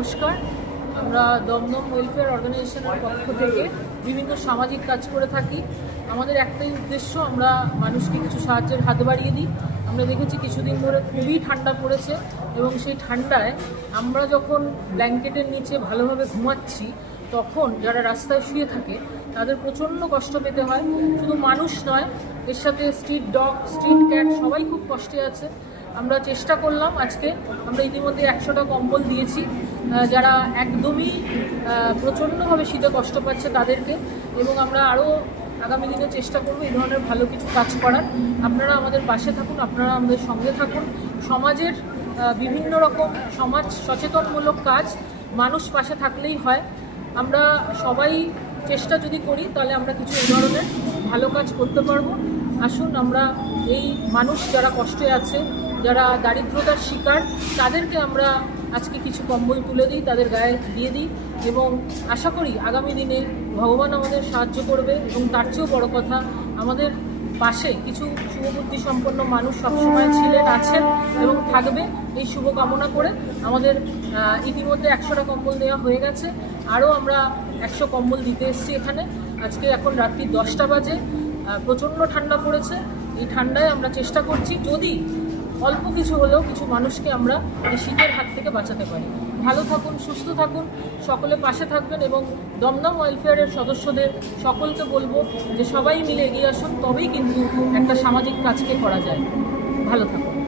নমস্কার। আমরা দমদম ওয়েলফেয়ার অর্গানাইজেশনের পক্ষ থেকে বিভিন্ন সামাজিক কাজ করে থাকি। আমাদের একটাই উদ্দেশ্য, আমরা মানুষকে কিছু সাহায্যের হাত বাড়িয়ে দিই। আমরা দেখেছি কিছুদিন ধরে খুবই ঠান্ডা পড়েছে এবং সেই ঠান্ডায় আমরা যখন ব্ল্যাঙ্কেটের নিচে ভালোভাবে ঘুমাচ্ছি তখন যারা রাস্তায় শুয়ে থাকে তাদের প্রচণ্ড কষ্ট পেতে হয়। শুধু মানুষ নয়, এর সাথে স্ট্রিট ডগ, স্ট্রিট ক্যাট সবাই খুব কষ্টে আছে। আমরা চেষ্টা করলাম, আজকে আমরা ইতিমধ্যে 100টা কম্বল দিয়েছি যারা একদমই প্রচণ্ডভাবে শীতে কষ্ট পাচ্ছে তাদেরকে, এবং আমরা আরও আগামী দিনে চেষ্টা করব এই ধরনের ভালো কিছু কাজ করার। আপনারা আমাদের পাশে থাকুন, আপনারা আমাদের সঙ্গে থাকুন। সমাজের বিভিন্ন রকম সমাজ সচেতনমূলক কাজ মানুষ পাশে থাকলেই হয়। আমরা সবাই চেষ্টা যদি করি তাহলে আমরা কিছু এই ধরনের ভালো কাজ করতে পারবো। আসুন, আমরা এই মানুষ যারা কষ্টে আছে, যারা দারিদ্রতার শিকার, তাদেরকে আমরা আজকে কিছু কম্বল তুলে দিই, তাদের গায়ে দিয়ে দিই, এবং আশা করি আগামী দিনে ভগবান আমাদের সাহায্য করবে। এবং তার চেয়েও বড় কথা, আমাদের পাশে কিছু শুভবুদ্ধি সম্পন্ন মানুষ সবসময় ছিলেন, আছেন এবং থাকবে, এই শুভকামনা করে আমাদের ইতিমধ্যে 100টা কম্বল দেওয়া হয়ে গেছে। আরও আমরা 100 কম্বল দিতে এসেছি এখানে। আজকে এখন রাত্রি 10টা বাজে, প্রচণ্ড ঠান্ডা পড়েছে। এই ঠান্ডায় আমরা চেষ্টা করছি যদি অল্প কিছু হলেও কিছু মানুষকে আমরা এই শীতের হাত থেকে বাঁচাতে পারি। ভালো থাকুন, সুস্থ থাকুন, সকলে পাশে থাকবেন, এবং দমদম ওয়েলফেয়ারের সদস্যদের সকলকে বলবো যে সবাই মিলে এগিয়ে আসুন, তবেই কিন্তু একটা সামাজিক কাজকে করা যায়। ভালো থাকুন।